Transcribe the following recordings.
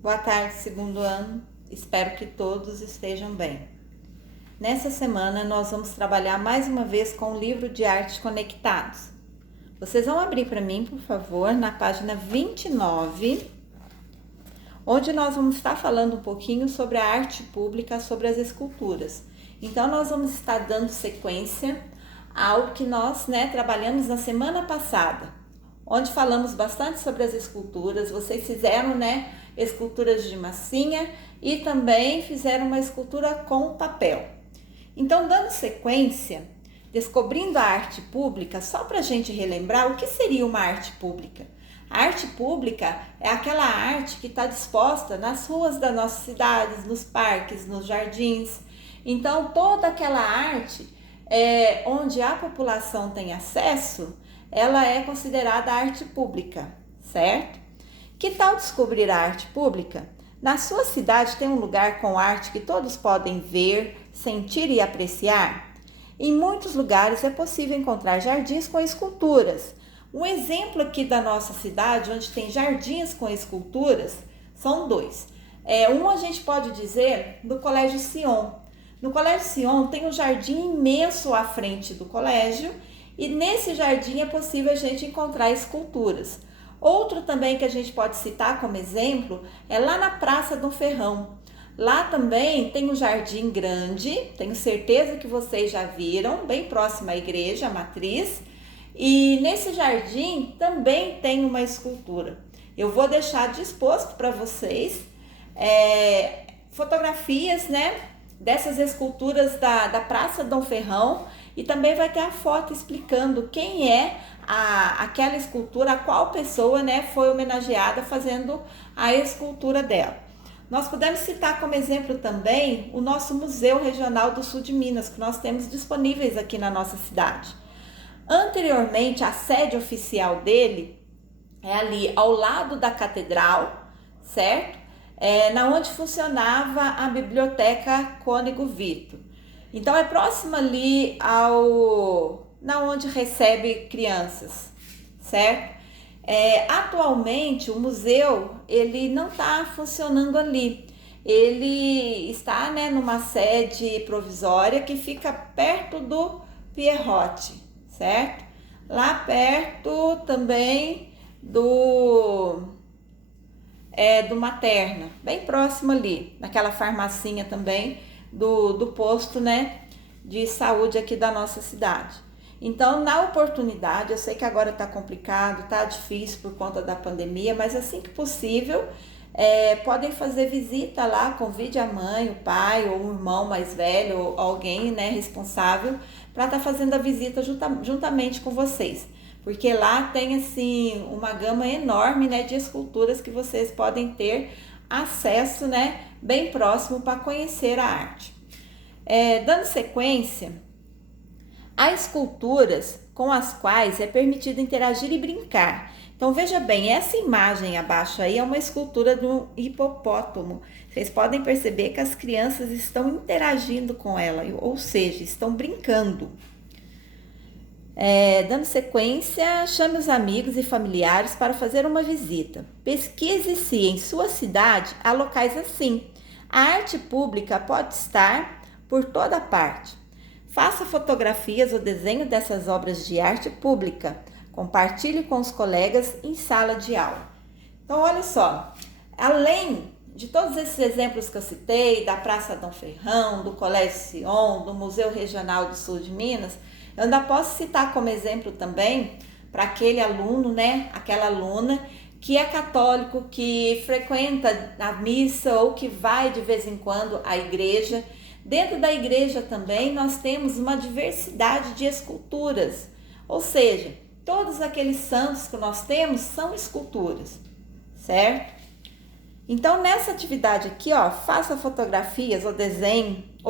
Boa tarde, segundo ano. Espero que todos estejam bem. Nessa semana nós vamos trabalhar mais uma vez com o livro de arte Conectados. Vocês vão abrir para mim, por favor, na página 29, onde nós vamos estar falando um pouquinho sobre a arte pública, sobre as esculturas. Então nós vamos estar dando sequência ao que nós trabalhamos na semana passada, onde falamos bastante sobre as esculturas. Vocês fizeram esculturas de massinha e também fizeram uma escultura com papel. Então, dando sequência, descobrindo a arte pública, só para a gente relembrar o que seria uma arte pública. A arte pública é aquela arte que está disposta nas ruas das nossas cidades, nos parques, nos jardins. Então, toda aquela arte onde a população tem acesso, ela é considerada arte pública, certo? Que tal descobrir a arte pública? Na sua cidade tem um lugar com arte que todos podem ver, sentir e apreciar? Em muitos lugares é possível encontrar jardins com esculturas. Um exemplo aqui da nossa cidade, onde tem jardins com esculturas, são dois. Um a gente pode dizer no Colégio Sion. No Colégio Sion tem um jardim imenso à frente do colégio e nesse jardim é possível a gente encontrar esculturas. Outro também que a gente pode citar como exemplo é lá na Praça do Ferrão. Lá também tem um jardim grande, tenho certeza que vocês já viram, bem próximo à igreja, a matriz. E nesse jardim também tem uma escultura. Eu vou deixar disposto para vocês fotografias dessas esculturas da Praça Dom Ferrão. E também vai ter a foto explicando quem é aquela escultura, a qual pessoa foi homenageada fazendo a escultura dela. Nós podemos citar como exemplo também o nosso Museu Regional do Sul de Minas, que nós temos disponíveis aqui na nossa cidade. Anteriormente, a sede oficial dele é ali ao lado da catedral, certo? Na onde funcionava a Biblioteca Cônego Vito. Então é próximo ali na onde recebe crianças, certo? Atualmente o museu ele não está funcionando ali. Ele está numa sede provisória que fica perto do Pierrote, certo? Lá perto também do Materna, bem próximo ali, naquela farmacinha também do posto de saúde aqui da nossa cidade. Então, na oportunidade, eu sei que agora está complicado, está difícil por conta da pandemia, mas assim que possível, podem fazer visita lá, convide a mãe, o pai ou o irmão mais velho, ou alguém responsável, para estar fazendo a visita juntamente com vocês. Porque lá tem assim uma gama enorme de esculturas que vocês podem ter acesso bem próximo para conhecer a arte. Dando sequência, há esculturas com as quais é permitido interagir e brincar. Então veja bem, essa imagem abaixo aí é uma escultura do hipopótamo. Vocês podem perceber que as crianças estão interagindo com ela, ou seja, estão brincando. Dando sequência, chame os amigos e familiares para fazer uma visita. Pesquise se em sua cidade há locais assim. A arte pública pode estar por toda parte. Faça fotografias ou desenho dessas obras de arte pública. Compartilhe com os colegas em sala de aula. Então, olha só, além de todos esses exemplos que eu citei, da Praça Dom Ferrão, do Colégio Sion, do Museu Regional do Sul de Minas, eu ainda posso citar como exemplo também para aquele aluno, aquela aluna que é católico, que frequenta a missa ou que vai de vez em quando à igreja. Dentro da igreja também nós temos uma diversidade de esculturas, ou seja, todos aqueles santos que nós temos são esculturas, certo? Então nessa atividade aqui, faça fotografias ou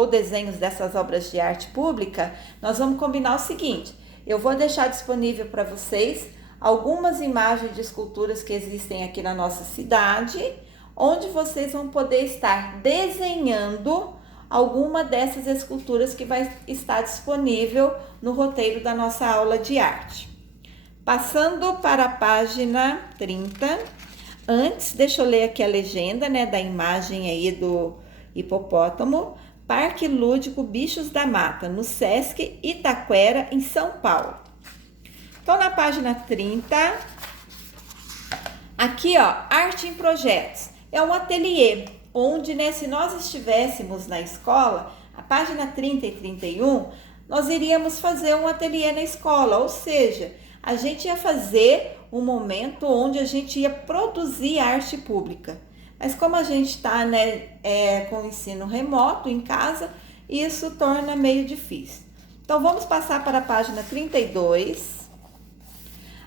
desenhos dessas obras de arte pública. Nós vamos combinar o seguinte: eu vou deixar disponível para vocês algumas imagens de esculturas que existem aqui na nossa cidade, onde vocês vão poder estar desenhando alguma dessas esculturas que vai estar disponível no roteiro da nossa aula de arte. Passando para a página 30, Antes, deixa eu ler aqui a legenda, né, da imagem aí do hipopótamo. Parque Lúdico Bichos da Mata, no Sesc Itaquera, em São Paulo. Então, na página 30, aqui, ó, arte em projetos. É um ateliê, onde, né, se nós estivéssemos na escola, a página 30 e 31, nós iríamos fazer um ateliê na escola, ou seja, a gente ia fazer um momento onde a gente ia produzir arte pública. Mas como a gente está, né, com o ensino remoto em casa, isso torna meio difícil. Então, vamos passar para a página 32.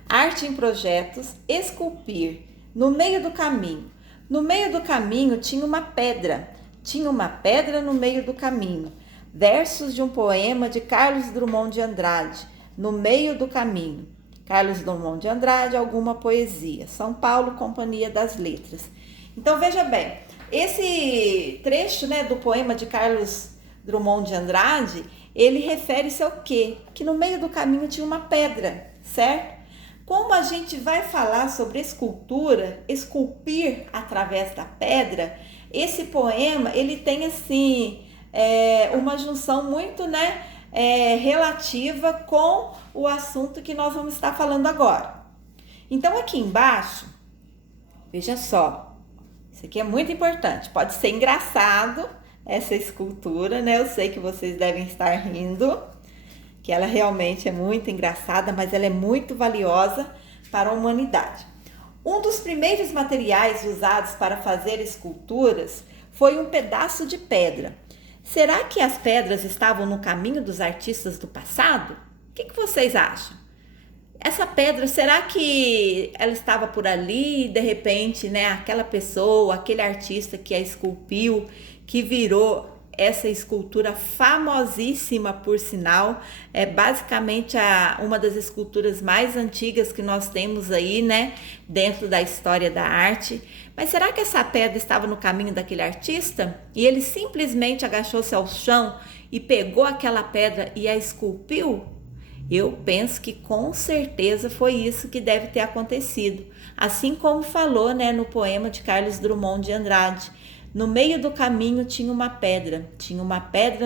Arte em projetos, esculpir. No meio do caminho. No meio do caminho tinha uma pedra. Tinha uma pedra no meio do caminho. Versos de um poema de Carlos Drummond de Andrade. No meio do caminho. Carlos Drummond de Andrade, alguma poesia. São Paulo, Companhia das Letras. Então, veja bem, esse trecho, né, do poema de Carlos Drummond de Andrade, ele refere-se ao quê? Que no meio do caminho tinha uma pedra, certo? Como a gente vai falar sobre escultura, esculpir através da pedra, esse poema, ele tem, assim, uma junção muito, né, relativa com o assunto que nós vamos estar falando agora. Então, aqui embaixo, veja só, isso aqui é muito importante. Pode ser engraçado essa escultura, né? Eu sei que vocês devem estar rindo, que ela realmente é muito engraçada, mas ela é muito valiosa para a humanidade. Um dos primeiros materiais usados para fazer esculturas foi um pedaço de pedra. Será que as pedras estavam no caminho dos artistas do passado? O que vocês acham? Essa pedra, será que ela estava por ali e de repente, né, aquela pessoa, aquele artista que a esculpiu, que virou essa escultura famosíssima, por sinal, é basicamente uma das esculturas mais antigas que nós temos aí, né, dentro da história da arte. Mas será que essa pedra estava no caminho daquele artista? E ele simplesmente agachou-se ao chão e pegou aquela pedra e a esculpiu? Eu penso que com certeza foi isso que deve ter acontecido. Assim como falou, né, no poema de Carlos Drummond de Andrade. No meio do caminho tinha uma pedra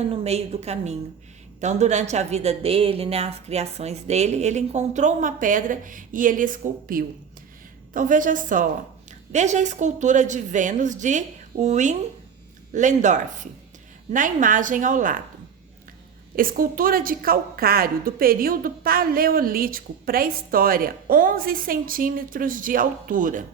no meio do caminho. Então, durante a vida dele, né, as criações dele, ele encontrou uma pedra e ele esculpiu. Então, veja só, veja a escultura de Vênus de Willendorf, na imagem ao lado. Escultura de calcário do período paleolítico, pré-história, 11 centímetros de altura.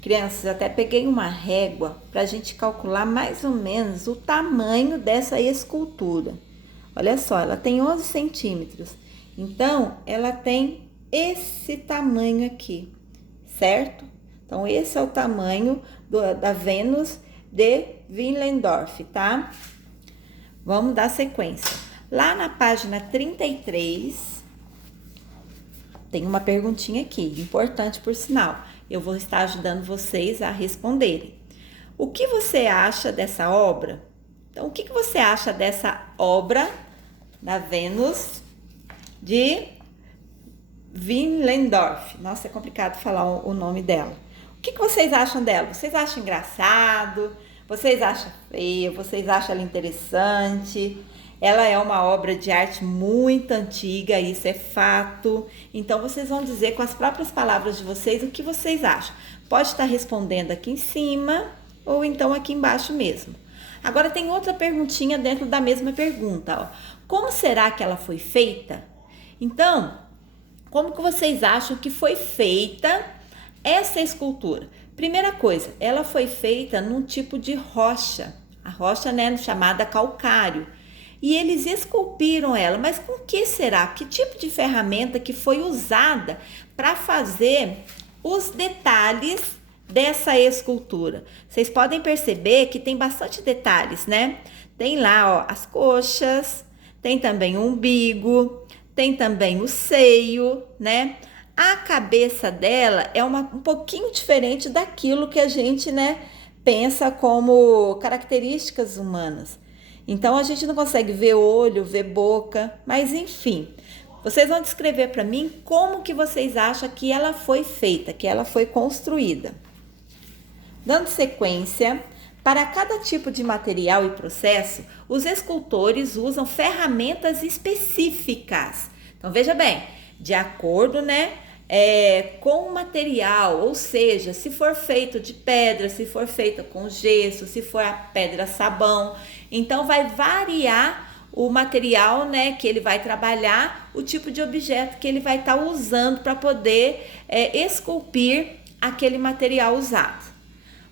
Crianças, até peguei uma régua para a gente calcular mais ou menos o tamanho dessa escultura. Olha só, ela tem 11 centímetros. Então, ela tem esse tamanho aqui, certo? Então, esse é o tamanho da Vênus de Willendorf, tá? Vamos dar sequência. Lá na página 33, tem uma perguntinha aqui, importante por sinal. Eu vou estar ajudando vocês a responderem. O que você acha dessa obra? Então, o que você acha dessa obra da Vênus de Willendorf? Nossa, é complicado falar o nome dela. O que vocês acham dela? Vocês acham engraçado? Vocês acham feia? Vocês acham ela interessante? Ela é uma obra de arte muito antiga, isso é fato. Então, vocês vão dizer com as próprias palavras de vocês o que vocês acham. Pode estar respondendo aqui em cima ou então aqui embaixo mesmo. Agora, tem outra perguntinha dentro da mesma pergunta. Ó. Como será que ela foi feita? Então, como que vocês acham que foi feita essa escultura? Primeira coisa, ela foi feita num tipo de rocha. A rocha, né, chamada calcário. E eles esculpiram ela, mas com que será? Que tipo de ferramenta que foi usada para fazer os detalhes dessa escultura? Vocês podem perceber que tem bastante detalhes, né? Tem lá, ó, as coxas, tem também o umbigo, tem também o seio, né? A cabeça dela é um pouquinho diferente daquilo que a gente, né, pensa como características humanas. Então, a gente não consegue ver olho, ver boca, mas enfim, Vocês vão descrever para mim como que vocês acham que ela foi feita, que ela foi construída. Dando sequência, para cada tipo de material e processo, os escultores usam ferramentas específicas. Então, veja bem, de acordo, com o material, ou seja, se for feito de pedra, se for feito com gesso, se for a pedra sabão, então vai variar o material, que ele vai trabalhar, o tipo de objeto que ele vai estar usando para poder esculpir aquele material usado.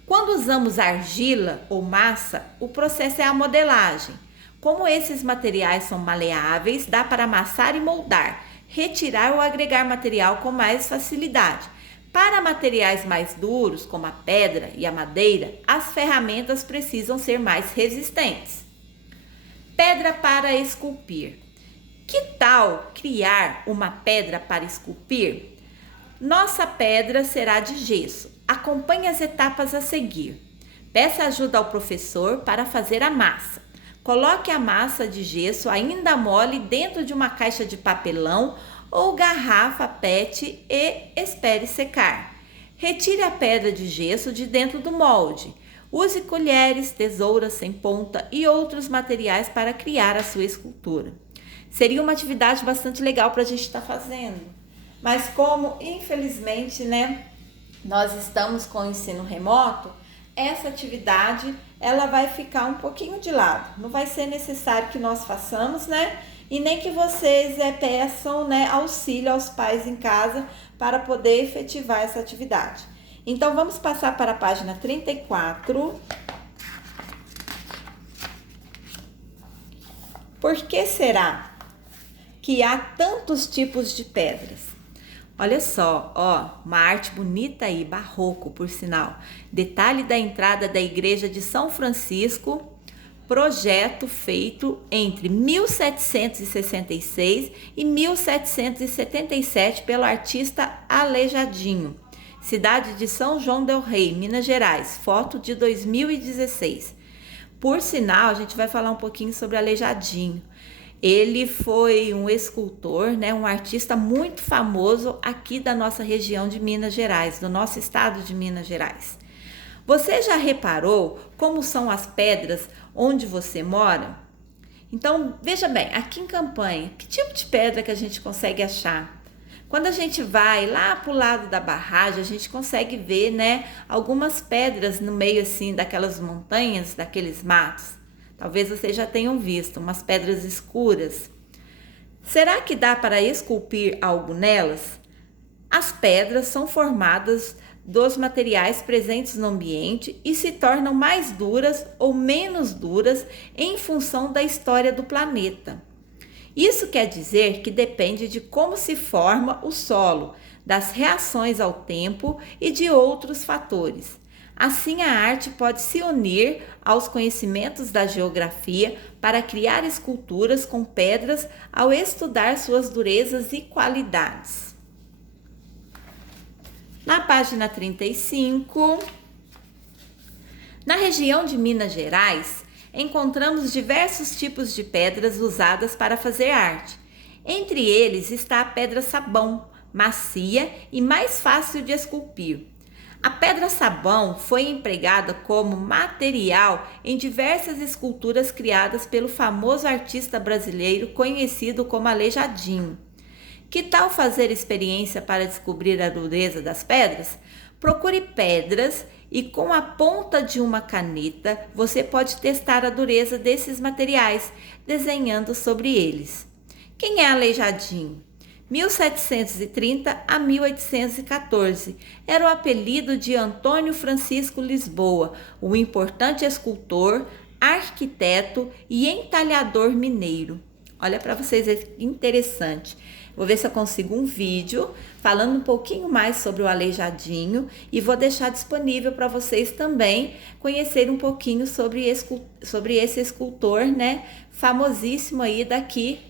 Quando usamos argila ou massa, o processo é a modelagem. Como esses materiais são maleáveis, dá para amassar e moldar, retirar ou agregar material com mais facilidade. Para materiais mais duros, como a pedra e a madeira, as ferramentas precisam ser mais resistentes. Pedra para esculpir. Que tal criar uma pedra para esculpir? Nossa pedra será de gesso. Acompanhe as etapas a seguir. Peça ajuda ao professor para fazer a massa. Coloque a massa de gesso ainda mole dentro de uma caixa de papelão ou garrafa PET e espere secar. Retire a pedra de gesso de dentro do molde. Use colheres, tesouras sem ponta e outros materiais para criar a sua escultura. Seria uma atividade bastante legal para a gente estar fazendo. Mas como, infelizmente, nós estamos com o ensino remoto, essa atividade ela vai ficar um pouquinho de lado. Não vai ser necessário que nós façamos, e nem que vocês peçam auxílio aos pais em casa para poder efetivar essa atividade. Então, vamos passar para a página 34. Por que será que há tantos tipos de pedras? Olha só, uma arte bonita aí, barroco, por sinal. Detalhe da entrada da igreja de São Francisco, projeto feito entre 1766 e 1777 pelo artista Aleijadinho. Cidade de São João del Rei, Minas Gerais, foto de 2016. Por sinal, a gente vai falar um pouquinho sobre Aleijadinho. Ele foi um escultor, um artista muito famoso aqui da nossa região de Minas Gerais, do nosso estado de Minas Gerais. Você já reparou como são as pedras onde você mora? Então, veja bem, aqui em Campanha, que tipo de pedra que a gente consegue achar? Quando a gente vai lá para o lado da barragem, a gente consegue ver, algumas pedras no meio assim daquelas montanhas, daqueles matos. Talvez vocês já tenham visto, umas pedras escuras. Será que dá para esculpir algo nelas? As pedras são formadas dos materiais presentes no ambiente e se tornam mais duras ou menos duras em função da história do planeta. Isso quer dizer que depende de como se forma o solo, das reações ao tempo e de outros fatores. Assim, a arte pode se unir aos conhecimentos da geografia para criar esculturas com pedras ao estudar suas durezas e qualidades. Na página 35, na região de Minas Gerais, encontramos diversos tipos de pedras usadas para fazer arte. Entre eles está a pedra sabão, macia e mais fácil de esculpir. A pedra sabão foi empregada como material em diversas esculturas criadas pelo famoso artista brasileiro conhecido como Aleijadinho. Que tal fazer experiência para descobrir a dureza das pedras? Procure pedras e com a ponta de uma caneta você pode testar a dureza desses materiais, desenhando sobre eles. Quem é Aleijadinho? 1730 a 1814, era o apelido de Antônio Francisco Lisboa, um importante escultor, arquiteto e entalhador mineiro. Olha para vocês, é interessante. Vou ver se eu consigo um vídeo falando um pouquinho mais sobre o Aleijadinho e vou deixar disponível para vocês também conhecerem um pouquinho sobre esse escultor, famosíssimo aí daqui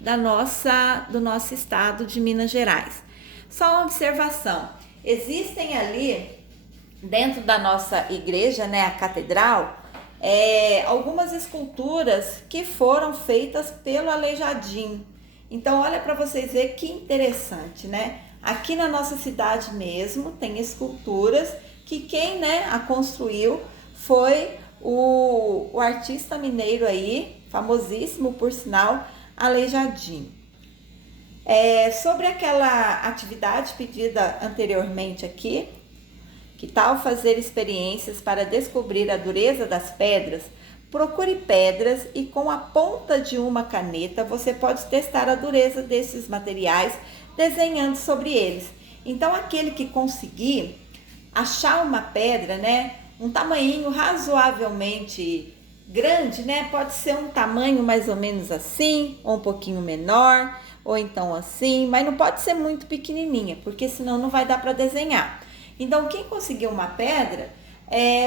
do nosso estado de Minas Gerais. Só uma observação, existem ali dentro da nossa igreja, a catedral, algumas esculturas que foram feitas pelo Aleijadinho. Então, olha para vocês verem que interessante, né? Aqui na nossa cidade mesmo tem esculturas que quem, né, a construiu foi o artista mineiro aí, famosíssimo por sinal, Aleijadinho. Sobre aquela atividade pedida anteriormente aqui, que tal fazer experiências para descobrir a dureza das pedras? Procure pedras e com a ponta de uma caneta você pode testar a dureza desses materiais desenhando sobre eles. Então aquele que conseguir achar uma pedra, né, um tamanhinho razoavelmente grande, né, pode ser um tamanho mais ou menos assim, ou um pouquinho menor, ou então assim, mas não pode ser muito pequenininha, porque senão não vai dar para desenhar. Então quem conseguir uma pedra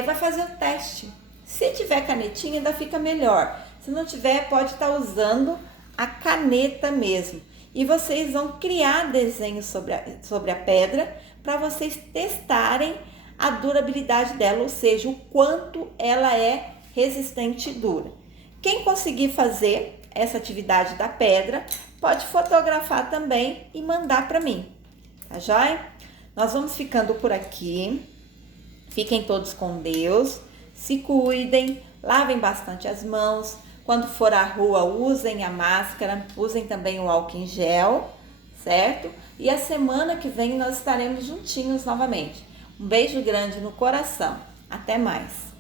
vai fazer o teste. Se tiver canetinha ainda fica melhor, se não tiver pode estar usando a caneta mesmo. E vocês vão criar desenhos sobre a pedra para vocês testarem a durabilidade dela, ou seja, o quanto ela é resistente e dura. Quem conseguir fazer essa atividade da pedra, pode fotografar também e mandar para mim, tá joia? Nós vamos ficando por aqui. Fiquem todos com Deus, se cuidem, lavem bastante as mãos. Quando for à rua, usem a máscara, usem também o álcool em gel, certo? E a semana que vem nós estaremos juntinhos novamente. Um beijo grande no coração. Até mais!